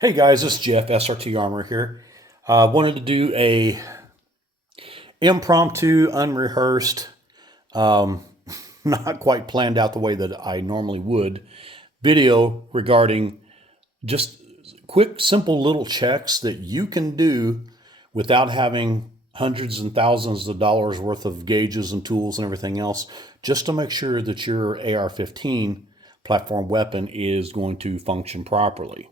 Hey guys, this is Jeff, SRT Armor here. Wanted to do a impromptu, unrehearsed, um, not quite planned out the way that I normally would, video regarding just quick, simple little checks that you can do without having hundreds and thousands of dollars worth of gauges and tools and everything else, just to make sure that your AR-15 platform weapon is going to function properly.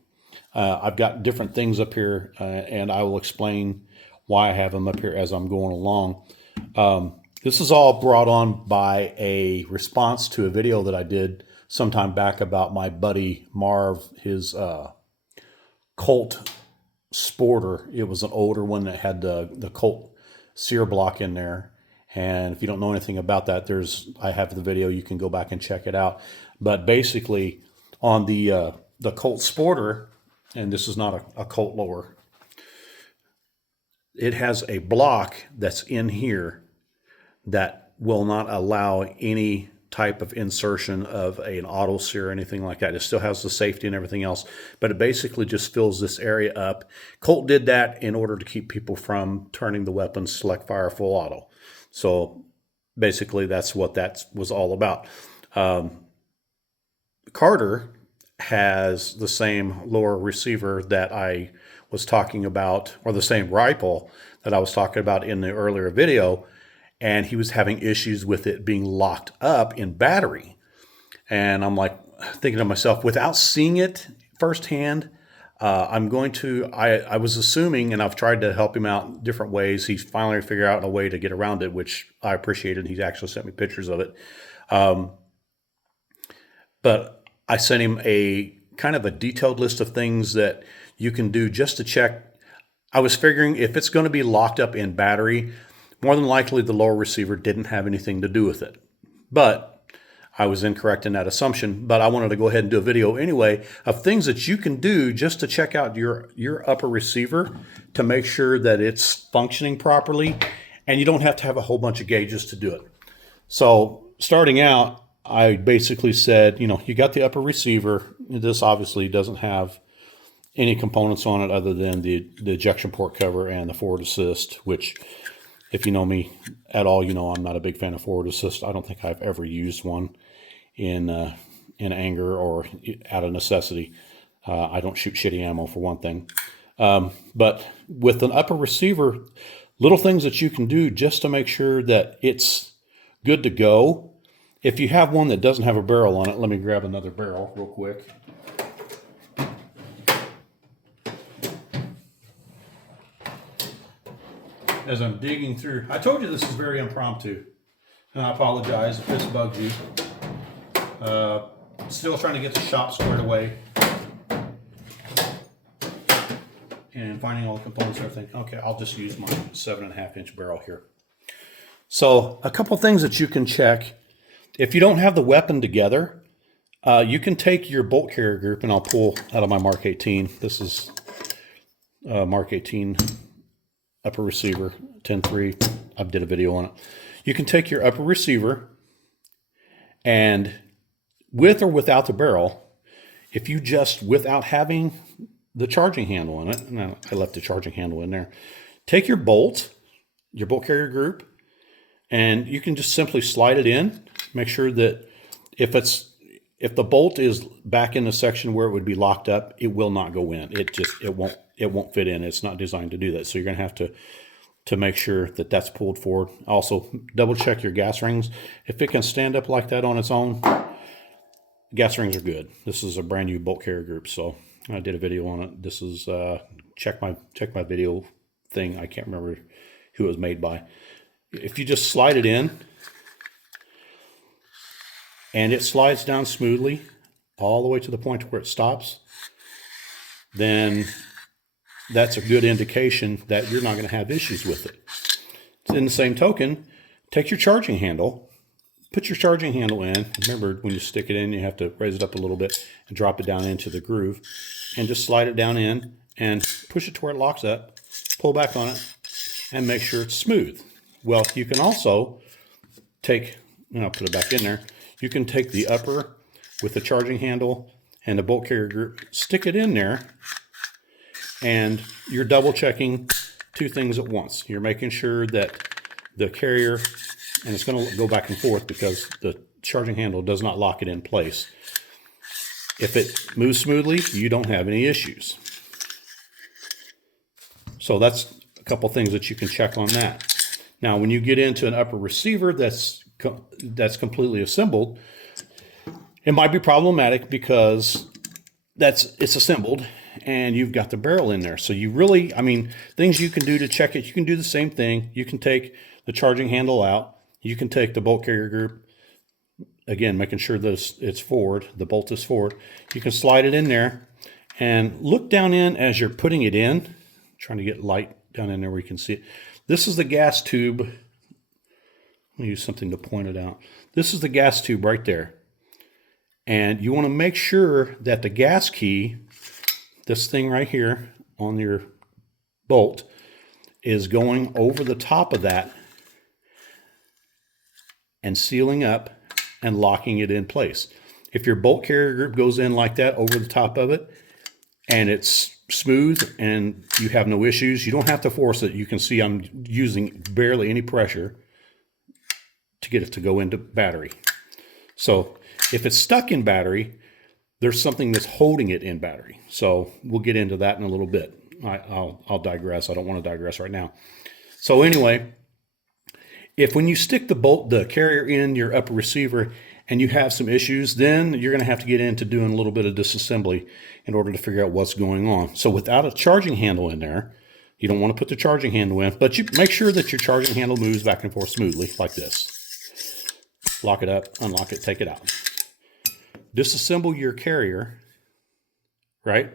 I've got different things up here, and I will explain why I have them up here as I'm going along. This is all brought on by a response to a video that I did sometime back about my buddy Marv, his Colt Sporter. It was an older one that had the Colt sear block in there. And if you don't know anything about that, I have the video. You can go back and check it out. But basically, on the Colt Sporter, and this is not a Colt lower, it has a block that's in here that will not allow any type of insertion of an auto sear or anything like that. It still has the safety and everything else, but it basically just fills this area up. Colt did that in order to keep people from turning the weapon select fire full auto. So basically that's what that was all about. Carter has the same lower receiver that I was talking about, or the same rifle that I was talking about in the earlier video, and he was having issues with it being locked up in battery. And I'm like thinking to myself, without seeing it firsthand, I was assuming, and I've tried to help him out different ways. He's finally figured out a way to get around it, which I appreciated. He's actually sent me pictures of it. But I sent him a kind of a detailed list of things that you can do just to check. I was figuring if it's going to be locked up in battery, more than likely the lower receiver didn't have anything to do with it. But I was incorrect in that assumption. But I wanted to go ahead and do a video anyway of things that you can do just to check out your upper receiver to make sure that it's functioning properly. And you don't have to have a whole bunch of gauges to do it. So starting out, I basically said, you got the upper receiver. This obviously doesn't have any components on it other than the ejection port cover and the forward assist, which, if you know me at all, I'm not a big fan of forward assist. I don't think I've ever used one in anger or out of necessity. I don't shoot shitty ammo, for one thing. But with an upper receiver, little things that you can do just to make sure that it's good to go. If you have one that doesn't have a barrel on it, let me grab another barrel real quick. As I'm digging through, I told you this is very impromptu, and I apologize if this bugs you. Still trying to get the shop squared away and finding all the components and everything. Okay, I'll just use my 7.5-inch barrel here. So a couple things that you can check. If you don't have the weapon together, you can take your bolt carrier group, and I'll pull out of my Mark 18. This is Mark 18 upper receiver, 10.3. I did a video on it. You can take your upper receiver, and with or without the barrel, if you just, without having the charging handle on it, now I left the charging handle in there, take your bolt carrier group, and you can just simply slide it in. Make sure that if the bolt is back in the section where it would be locked up, it will not go in. It won't fit in. It's not designed to do that. So you're going to have to make sure that that's pulled forward. Also, double check your gas rings. If it can stand up like that on its own, gas rings are good. This is a brand new bolt carrier group, so I did a video on it. This is check my video thing. I can't remember who it was made by. If you just slide it in, and it slides down smoothly all the way to the point where it stops, then that's a good indication that you're not going to have issues with it. In the same token, take your charging handle, put your charging handle in. Remember, when you stick it in, you have to raise it up a little bit and drop it down into the groove, and just slide it down in and push it to where it locks up, pull back on it, and make sure it's smooth. Well, you can also take, and I'll put it back in there, you can take the upper with the charging handle and the bolt carrier group, stick it in there, and you're double checking two things at once. You're making sure that the carrier, and it's going to go back and forth because the charging handle does not lock it in place. If it moves smoothly, you don't have any issues. So that's a couple things that you can check on that. Now, when you get into an upper receiver that's completely assembled, it might be problematic because it's assembled and you've got the barrel in there. So you really, I mean, things you can do to check it, you can do the same thing. You can take the charging handle out. You can take the bolt carrier group, again, making sure that it's forward, the bolt is forward. You can slide it in there and look down in as you're putting it in. I'm trying to get light down in there where you can see it. This is the gas tube. Let me use something to point it out. This is the gas tube right there. And you want to make sure that the gas key, this thing right here on your bolt, is going over the top of that and sealing up and locking it in place. If your bolt carrier group goes in like that over the top of it and it's smooth and you have no issues, you don't have to force it. You can see I'm using barely any pressure to get it to go into battery. So if it's stuck in battery, there's something that's holding it in battery. So we'll get into that in a little bit. I'll digress. I don't want to digress right now. So anyway, if when you stick the carrier in your upper receiver and you have some issues, then you're going to have to get into doing a little bit of disassembly in order to figure out what's going on. So without a charging handle in there, you don't want to put the charging handle in, but you make sure that your charging handle moves back and forth smoothly like this. Lock it up, unlock it, take it out. Disassemble your carrier, right?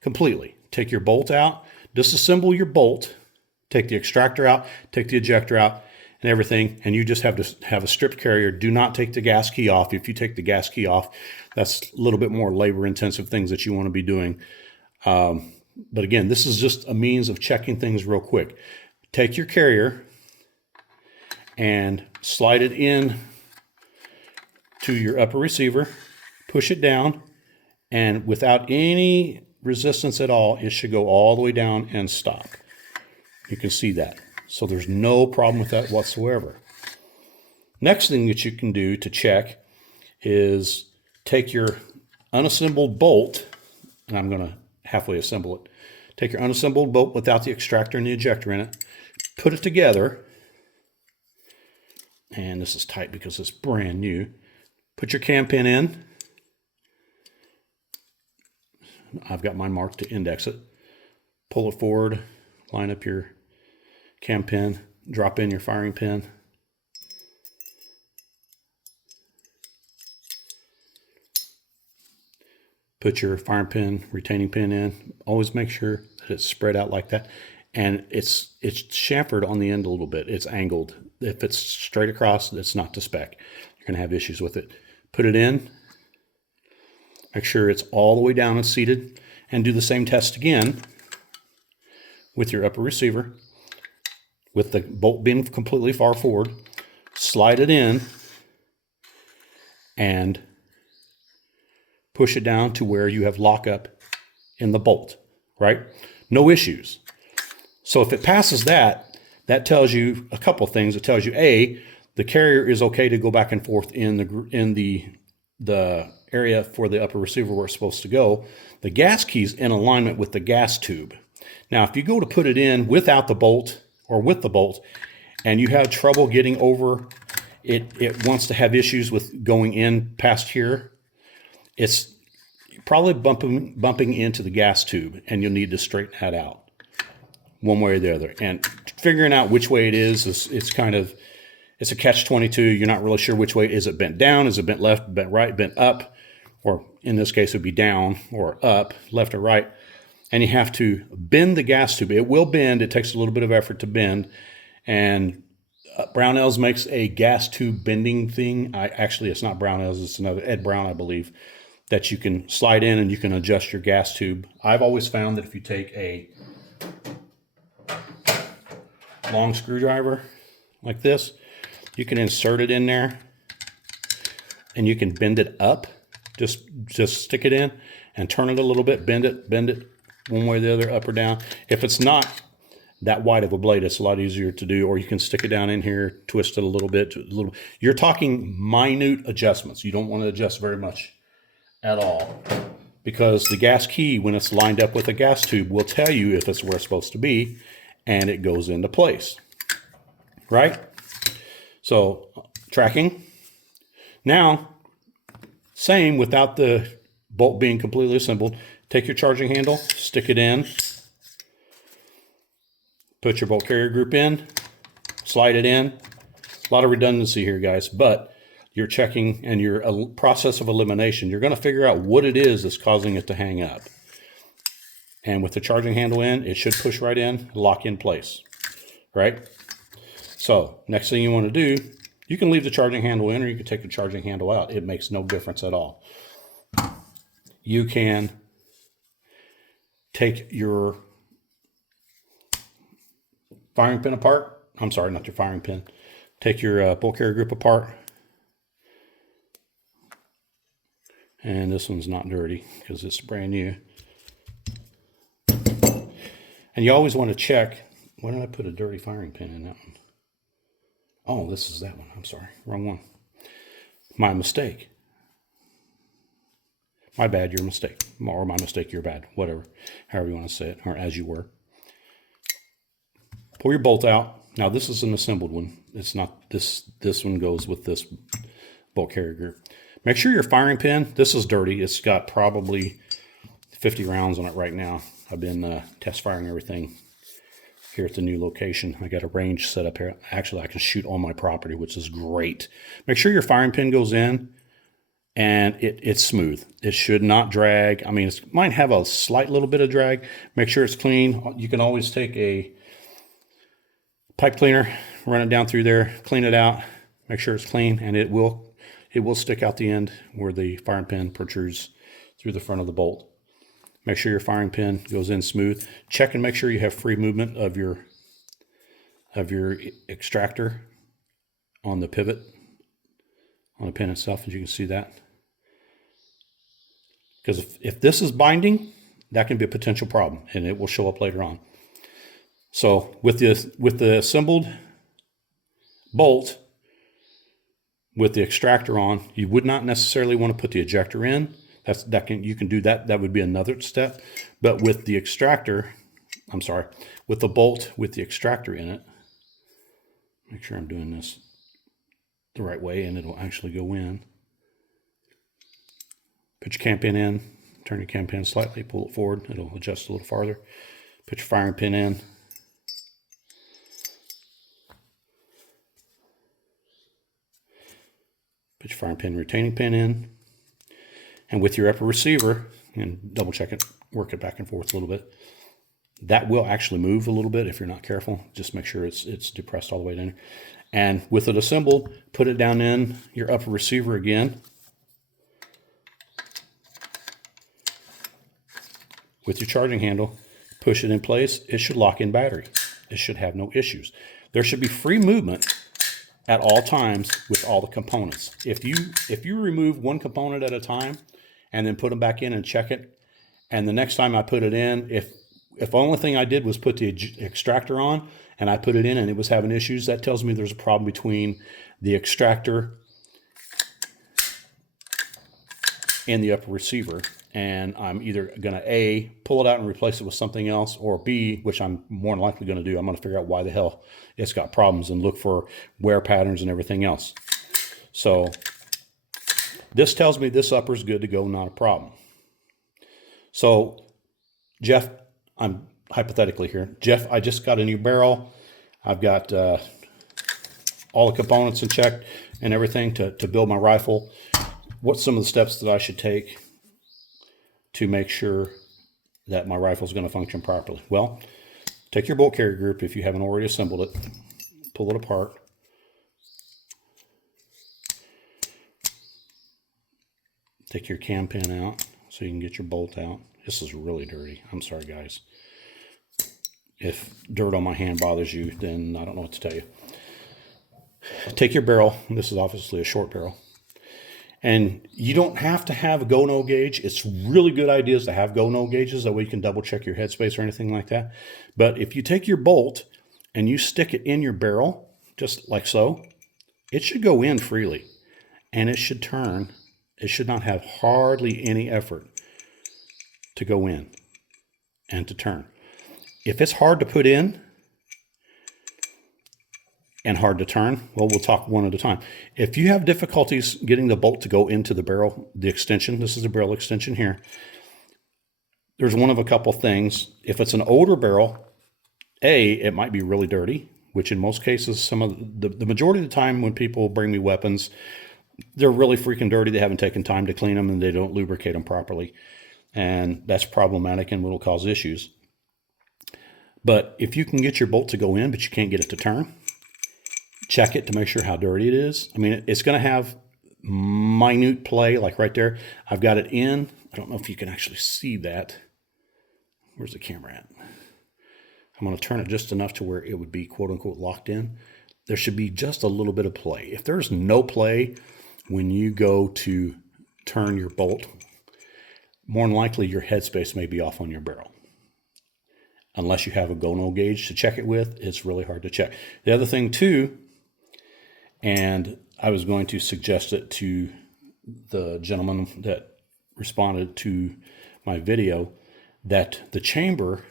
Completely. Take your bolt out, disassemble your bolt, take the extractor out, take the ejector out, and everything, and you just have to have a stripped carrier. Do not take the gas key off. If you take the gas key off, that's a little bit more labor-intensive things that you want to be doing. But again, this is just a means of checking things real quick. Take your carrier and slide it in to your upper receiver, push it down, and without any resistance at all, it should go all the way down and stop. You can see that. So there's no problem with that whatsoever. Next thing that you can do to check is take your unassembled bolt, and I'm going to halfway assemble it. Take your unassembled bolt without the extractor and the ejector in it, put it together, and this is tight because it's brand new. Put your cam pin in. I've got mine marked to index it. Pull it forward, line up your cam pin, drop in your firing pin. Put your firing pin, retaining pin in. Always make sure that it's spread out like that. And it's chamfered on the end a little bit. It's angled. If it's straight across, it's not to spec. You're going to have issues with it. Put it in. Make sure it's all the way down and seated. And do the same test again with your upper receiver. With the bolt being completely far forward. Slide it in. And push it down to where you have lockup in the bolt. Right? No issues. So if it passes that, that tells you a couple things. It tells you, A, the carrier is okay to go back and forth in the area for the upper receiver where it's supposed to go. The gas key's in alignment with the gas tube. Now, if you go to put it in without the bolt or with the bolt, and you have trouble getting over, it wants to have issues with going in past here, it's probably bumping into the gas tube, and you'll need to straighten that out one way or the other. And figuring out which way it is it's a catch-22. You're not really sure which way. Is it bent down? Is it bent left, bent right, bent up? Or in this case, it would be down or up, left or right. And you have to bend the gas tube. It will bend. It takes a little bit of effort to bend. And Brownells makes a gas tube bending thing. Actually, it's not Brownells. It's another Ed Brown, I believe, that you can slide in and you can adjust your gas tube. I've always found that if you take a long screwdriver like this, you can insert it in there and you can bend it up. Just stick it in and turn it a little bit, bend it, one way or the other, up or down. If it's not that wide of a blade, it's a lot easier to do, or you can stick it down in here, twist it a little bit. You're talking minute adjustments. You don't want to adjust very much at all, because the gas key, when it's lined up with a gas tube, will tell you if it's where it's supposed to be, and it goes into place, right? So tracking. Now, same without the bolt being completely assembled. Take your charging handle, stick it in, put your bolt carrier group in, slide it in. A lot of redundancy here, guys, but you're checking and your process of elimination, you're going to figure out what it is that's causing it to hang up. And with the charging handle in, it should push right in, lock in place, right? So next thing you want to do, you can leave the charging handle in, or you can take the charging handle out. It makes no difference at all. You can take your firing pin apart. I'm sorry, not your firing pin. Take your bolt carrier group apart. And this one's not dirty because it's brand new. And you always want to check. Why did I put a dirty firing pin in that one? Oh, this is that one. I'm sorry. Wrong one. My mistake. My bad, your mistake. Or my mistake, your bad. Whatever. However you want to say it. Or as you were. Pull your bolt out. Now, this is an assembled one. It's not this. This one goes with this bolt carrier group. Make sure your firing pin, this is dirty. It's got probably 50 rounds on it right now. I've been test firing everything here at the new location. I got a range set up here. Actually, I can shoot on my property, which is great. Make sure your firing pin goes in and it's smooth. It should not drag. I mean, it might have a slight little bit of drag. Make sure it's clean. You can always take a pipe cleaner, run it down through there, clean it out, make sure it's clean, and it will stick out the end where the firing pin protrudes through the front of the bolt. Make sure your firing pin goes in smooth. Check and make sure you have free movement of your extractor on the pivot, on the pin itself, as you can see that. Because if this is binding, that can be a potential problem, and it will show up later on. So with the assembled bolt, with the extractor on, you would not necessarily want to put the ejector in. You can do that. That would be another step. But with the extractor, with the bolt with the extractor in it, make sure I'm doing this the right way, and it'll actually go in. Put your cam pin in, turn your cam pin slightly, pull it forward, it'll adjust a little farther. Put your firing pin in. Put your firing pin, retaining pin in. And with your upper receiver, and double check it, work it back and forth a little bit. That will actually move a little bit if you're not careful. Just make sure it's depressed all the way down. And with it assembled, put it down in your upper receiver again. With your charging handle, push it in place. It should lock in battery. It should have no issues. There should be free movement at all times with all the components. If you remove one component at a time and then put them back in and check it, and the next time I put it in, if the only thing I did was put the extractor on and I put it in and it was having issues, that tells me there's a problem between the extractor and the upper receiver. And I'm either going to A, pull it out and replace it with something else, or B, which I'm more than likely going to do, I'm going to figure out why the hell it's got problems and look for wear patterns and everything else. So this tells me this upper is good to go, not a problem. So Jeff, I'm hypothetically here. Jeff, I just got a new barrel. I've got all the components in check and everything to build my rifle. What's some of the steps that I should take to make sure that my rifle is going to function properly? Well, take your bolt carrier group if you haven't already assembled it, pull it apart. Take your cam pin out so you can get your bolt out. This is really dirty. I'm sorry, guys. If dirt on my hand bothers you, then I don't know what to tell you. Take your barrel. This is obviously a short barrel. And you don't have to have a go-no gauge. It's really good ideas to have go-no gauges. That way you can double check your headspace or anything like that. But if you take your bolt and you stick it in your barrel, just like so, it should go in freely. And it should turn. It should not have hardly any effort to go in and to turn. If it's hard to put in and hard to turn, well, we'll talk one at a time. If you have difficulties getting the bolt to go into the barrel, the extension, this is the barrel extension here, there's one of a couple things. If it's an older barrel, it might be really dirty, which in most cases, some of the majority of the time when people bring me weapons, they're really freaking dirty. They haven't taken time to clean them and they don't lubricate them properly. And that's problematic and will cause issues. But if you can get your bolt to go in, but you can't get it to turn, check it to make sure how dirty it is. I mean, it's going to have minute play, like right there. I've got it in. I don't know if you can actually see that. Where's the camera at? I'm going to turn it just enough to where it would be quote unquote locked in. There should be just a little bit of play. If there's no play when you go to turn your bolt, more than likely your headspace may be off on your barrel. Unless you have a go-no gauge to check it with, it's really hard to check. The other thing too, and I was going to suggest it to the gentleman that responded to my video, that the chamber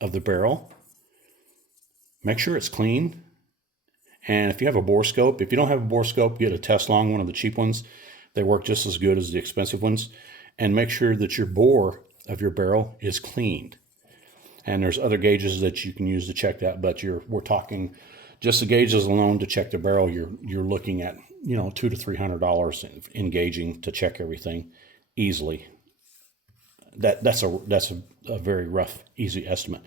of the barrel, make sure it's clean. And if you have a bore scope, if you don't have a bore scope, get a test long, one of the cheap ones. They work just as good as the expensive ones. And make sure that your bore of your barrel is cleaned. And there's other gauges that you can use to check that, but we're talking just the gauges alone to check the barrel. You're looking at $200 to $300 in gauging to check everything easily. That's a very rough, easy estimate.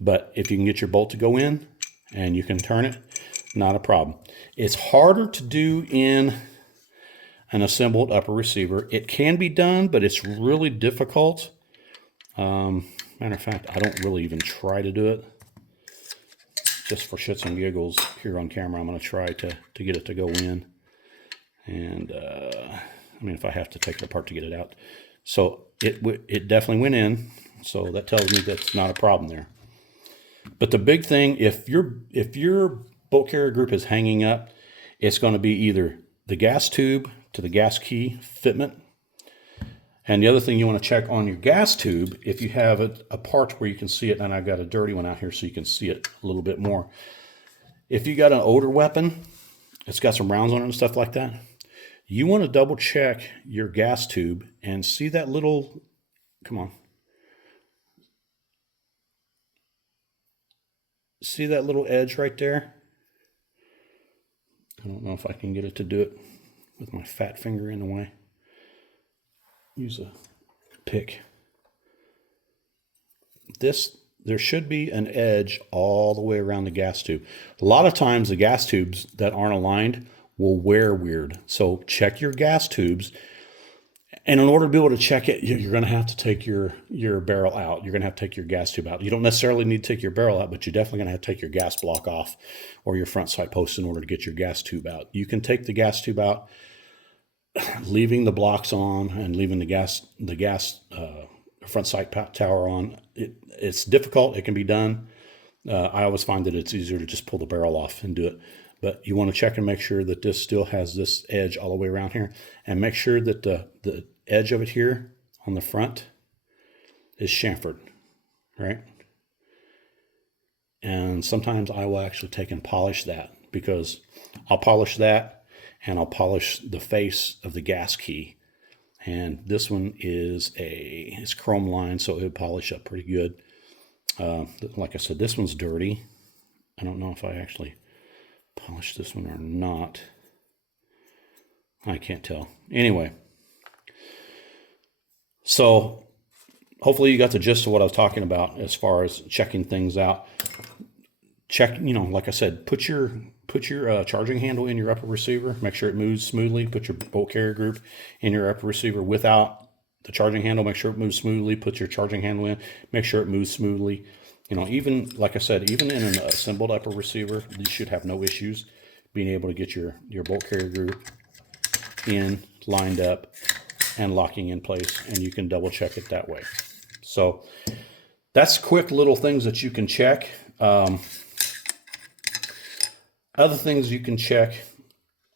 But if you can get your bolt to go in and you can turn it, not a problem. It's harder to do in an assembled upper receiver. It can be done, but it's really difficult. Matter of fact, I don't really even try to do it. Just for shits and giggles here on camera, I'm going to try to get it to go in. And, I mean, if I have to take it apart to get it out. So it definitely went in. So that tells me that's not a problem there. But the big thing, if your bolt carrier group is hanging up, it's going to be either the gas tube to the gas key fitment. And the other thing you want to check on your gas tube, if you have a part where you can see it, and I've got a dirty one out here so you can see it a little bit more. If you got an older weapon, it's got some rounds on it and stuff like that, you want to double check your gas tube and see that little, come on. See that little edge right there? I don't know if I can get it to do it with my fat finger in the way. Use a pick. There should be an edge all the way around the gas tube. A lot of times the gas tubes that aren't aligned will wear weird. So check your gas tubes. And in order to be able to check it, you're going to have to take your barrel out. You're going to have to take your gas tube out. You don't necessarily need to take your barrel out, but you're definitely going to have to take your gas block off or your front sight post in order to get your gas tube out. You can take the gas tube out, leaving the blocks on and leaving the gas front sight tower on. It's difficult. It can be done. I always find that it's easier to just pull the barrel off and do it. But you want to check and make sure that this still has this edge all the way around here, and make sure that the edge of it here on the front is chamfered, right? And sometimes I will actually take and polish that, because I'll polish that and I'll polish the face of the gas key. And this one is it's chrome lined, so it'll polish up pretty good. Like I said, this one's dirty. I don't know if I actually polish this one or not. I can't tell. Anyway, so hopefully you got the gist of what I was talking about as far as checking things out. Check, like I said, put your charging handle in your upper receiver. Make sure it moves smoothly. Put your bolt carrier group in your upper receiver without the charging handle. Make sure it moves smoothly. Put your charging handle in. Make sure it moves smoothly. Even like I said, even in an assembled upper receiver, you should have no issues being able to get your bolt carrier group in, lined up, and locking in place, and you can double check it that way. So that's quick little things that you can check. Other things you can check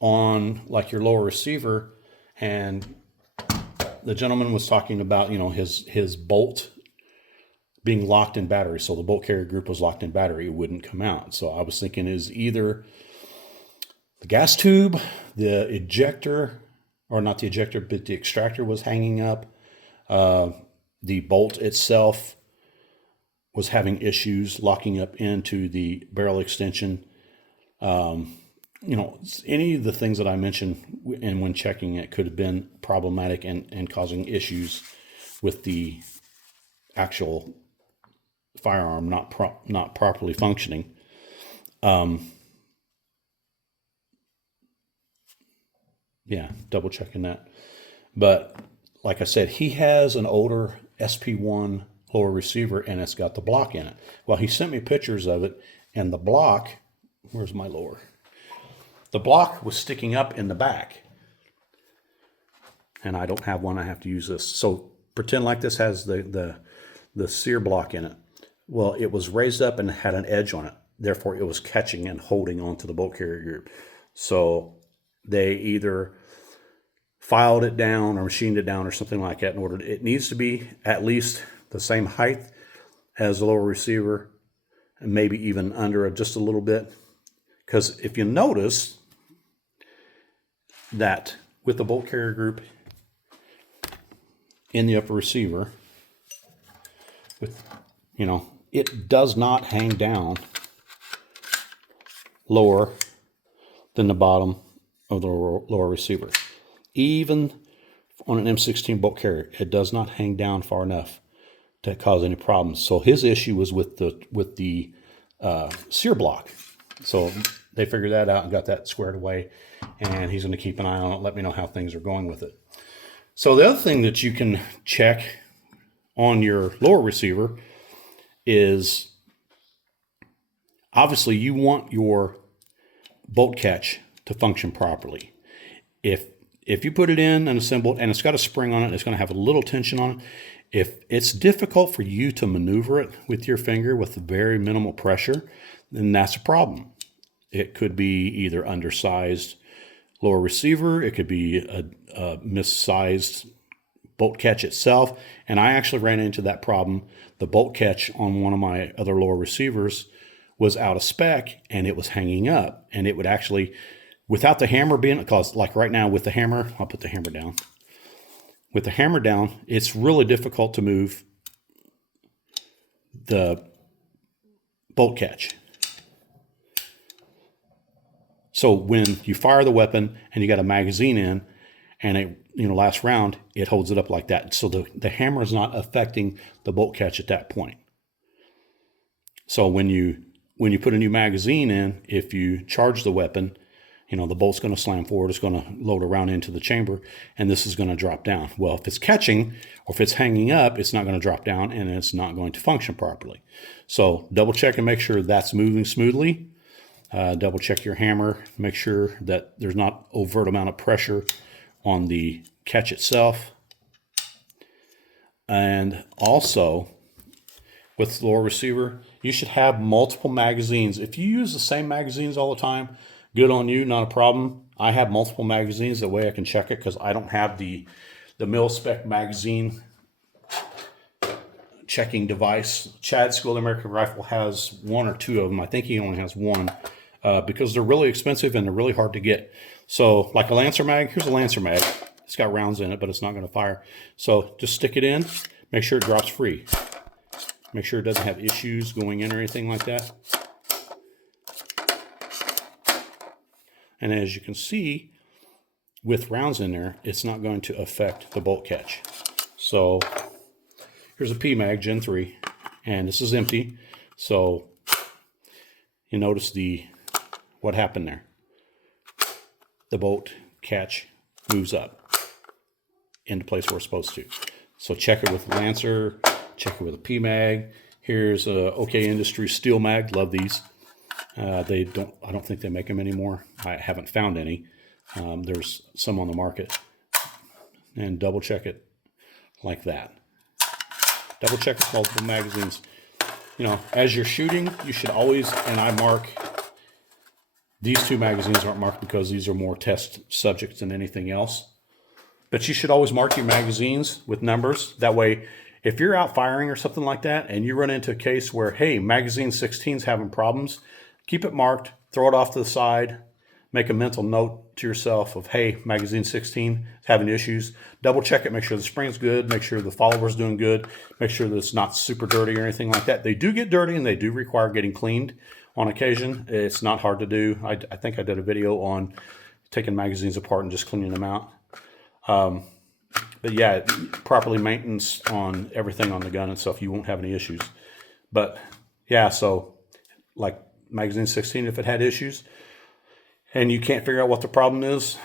on, like your lower receiver, and the gentleman was talking about, you know, his bolt being locked in battery. So the bolt carrier group was locked in battery, it wouldn't come out. So I was thinking is either the gas tube, the ejector, or not the ejector, but the extractor was hanging up. The bolt itself was having issues locking up into the barrel extension. You know, any of the things that I mentioned, and when checking it, could have been problematic and causing issues with the actual firearm not properly functioning. Yeah, double checking that. But like I said, he has an older SP1 lower receiver, and it's got the block in it. Well, he sent me pictures of it, and the block, where's my lower? The block was sticking up in the back. And I don't have one, I have to use this. So pretend like this has the sear block in it. Well, it was raised up and had an edge on it. Therefore, it was catching and holding onto the bolt carrier group. So they either filed it down or machined it down or something like that in order. It needs to be at least the same height as the lower receiver, and maybe even under it just a little bit. Because if you notice that with the bolt carrier group in the upper receiver, with, you know, it does not hang down lower than the bottom of the lower receiver. Even on an M16 bolt carrier, it does not hang down far enough to cause any problems. So his issue was with the sear block. So they figured that out and got that squared away, and he's going to keep an eye on it, let me know how things are going with it. So the other thing that you can check on your lower receiver is, obviously you want your bolt catch to function properly. If you put it in and assembled, and it's got a spring on it, it's going to have a little tension on it. If it's difficult for you to maneuver it with your finger with very minimal pressure, then that's a problem. It could be either undersized lower receiver, it could be a missized bolt catch itself, and I actually ran into that problem. The bolt catch on one of my other lower receivers was out of spec, and it was hanging up, and it would actually, without the hammer being, because like right now with the hammer, I'll put the hammer down. With the hammer down, it's really difficult to move the bolt catch. So when you fire the weapon and you got a magazine in, and it, you know, last round, it holds it up like that. So the hammer is not affecting the bolt catch at that point. So when you put a new magazine in, if you charge the weapon, you know, the bolt's going to slam forward, it's going to load around into the chamber, and this is going to drop down. Well, if it's catching or if it's hanging up, it's not going to drop down, and it's not going to function properly. So double check and make sure that's moving smoothly. Double check your hammer, make sure that there's not overt amount of pressure on the catch itself. And also, with the lower receiver, you should have multiple magazines. If you use the same magazines all the time, good on you, not a problem. I have multiple magazines, that way I can check it, because I don't have the mil-spec magazine checking device. Chad School American Rifle has one or two of them. I think he only has one, because they're really expensive and they're really hard to get. So like a Lancer mag, here's a Lancer mag. It's got rounds in it, but it's not going to fire. So just stick it in, make sure it drops free. Make sure it doesn't have issues going in or anything like that. And as you can see, with rounds in there, it's not going to affect the bolt catch. So here's a PMag Gen 3, and this is empty. So you notice what happened there. The bolt catch moves up into place where it's supposed to. So check it with Lancer, check it with a PMag. Here's a OK Industry Steel Mag. Love these. I don't think they make them anymore. I haven't found any. There's some on the market. And double check it like that. Double check with multiple magazines. You know, as you're shooting, you should always, and I mark, these two magazines aren't marked because these are more test subjects than anything else. But you should always mark your magazines with numbers. That way, if you're out firing or something like that, and you run into a case where, hey, magazine 16's having problems, keep it marked, throw it off to the side, make a mental note to yourself of, hey, magazine 16 is having issues. Double check it, make sure the spring's good, make sure the follower's doing good, make sure that it's not super dirty or anything like that. They do get dirty and they do require getting cleaned on occasion. It's not hard to do. I think I did a video on taking magazines apart and just cleaning them out. But yeah, properly maintenance on everything on the gun itself, you won't have any issues. But yeah, so like magazine 16, if it had issues and you can't figure out what the problem is,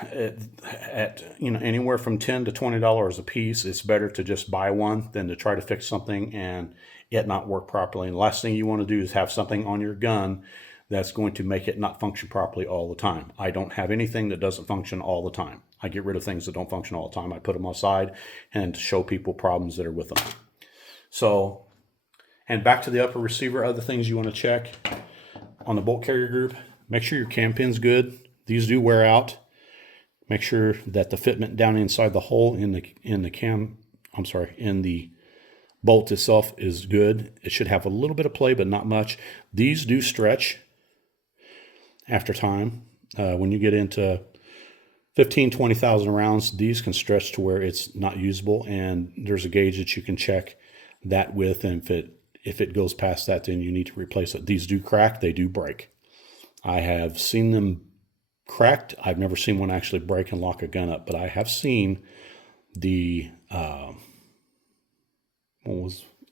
at you know, anywhere from $10 to $20 a piece, it's better to just buy one than to try to fix something and it not work properly. And the last thing you want to do is have something on your gun that's going to make it not function properly all the time. I don't have anything that doesn't function all the time. I get rid of things that don't function all the time. I put them aside and show people problems that are with them. So, and back to the upper receiver, other things you want to check on the bolt carrier group. Make sure your cam pin's good. These do wear out. Make sure that the fitment down inside the hole in the bolt itself is good. It should have a little bit of play, but not much. These do stretch after time. When you get into 15, 20,000 rounds, these can stretch to where it's not usable, and there's a gauge that you can check that with, and if it goes past that, then you need to replace it. These do crack, they do break. I have seen them cracked. I've never seen one actually break and lock a gun up, but I have seen the, I'm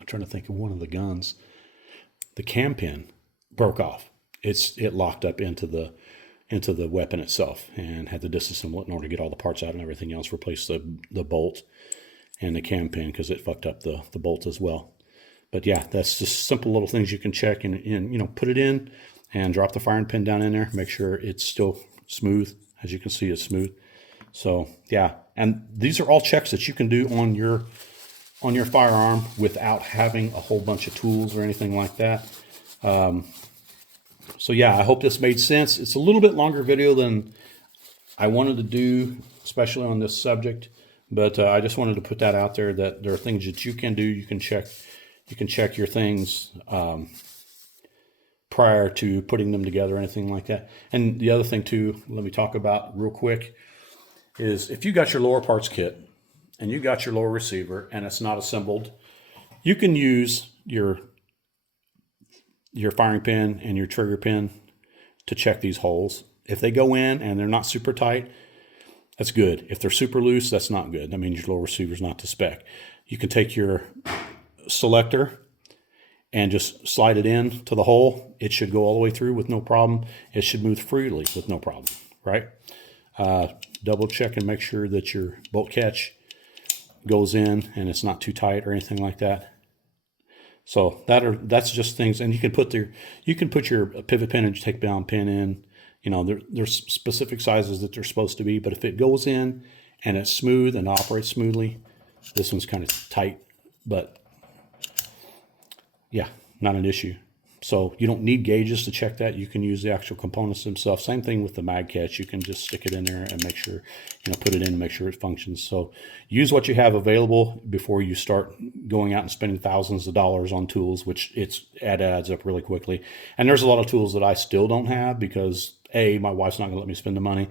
trying to think of one of the guns, the cam pin broke off. It locked up into the weapon itself and had to disassemble it in order to get all the parts out and everything else, replace the bolt and the cam pin because it fucked up the bolt as well. But yeah, that's just simple little things you can check and you know, put it in and drop the firing pin down in there. Make sure it's still smooth. As you can see, it's smooth. So yeah, and these are all checks that you can do on your firearm without having a whole bunch of tools or anything like that. So yeah, I hope this made sense. It's a little bit longer video than I wanted to do, especially on this subject. But I just wanted to put that out there, that there are things that you can do. You can check your things prior to putting them together, anything like that. And the other thing too, let me talk about real quick, is if you got your lower parts kit and you got your lower receiver and it's not assembled, you can use your firing pin and your trigger pin to check these holes. If they go in and they're not super tight, that's good. If they're super loose, that's not good. That means your lower receiver's not to spec. You can take your selector and just slide it in to the hole. It should go all the way through with no problem. It should move freely with no problem, right? Double check and make sure that your bolt catch goes in and it's not too tight or anything like that. So that's just things, and you can put your pivot pin and take down pin in. You know, there's specific sizes that they're supposed to be, but if it goes in and it's smooth and operates smoothly, this one's kind of tight, but yeah, not an issue. So you don't need gauges to check that. You can use the actual components themselves. Same thing with the mag catch. You can just stick it in there and make sure, you know, put it in and make sure it functions. So use what you have available before you start going out and spending thousands of dollars on tools, which adds up really quickly. And there's a lot of tools that I still don't have because A, my wife's not gonna let me spend the money,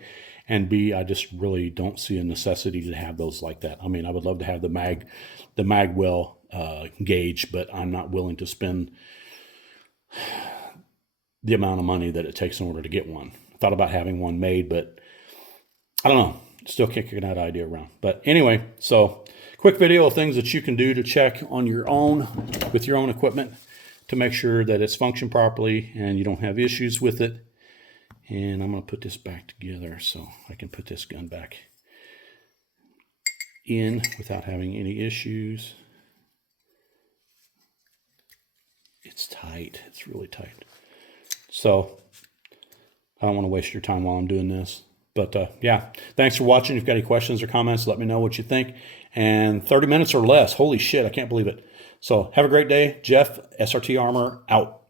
and B, I just really don't see a necessity to have those like that. I mean, I would love to have the magwell gauge, but I'm not willing to spend the amount of money that it takes in order to get one. Thought about having one made, but I don't know. Still kicking that idea around. But anyway, so quick video of things that you can do to check on your own with your own equipment to make sure that it's functioned properly and you don't have issues with it. And I'm going to put this back together so I can put this gun back in without having any issues. It's tight. It's really tight. So I don't want to waste your time while I'm doing this. But yeah, thanks for watching. If you've got any questions or comments, let me know what you think. And 30 minutes or less. Holy shit, I can't believe it. So have a great day. Jeff, SRT Armor, out.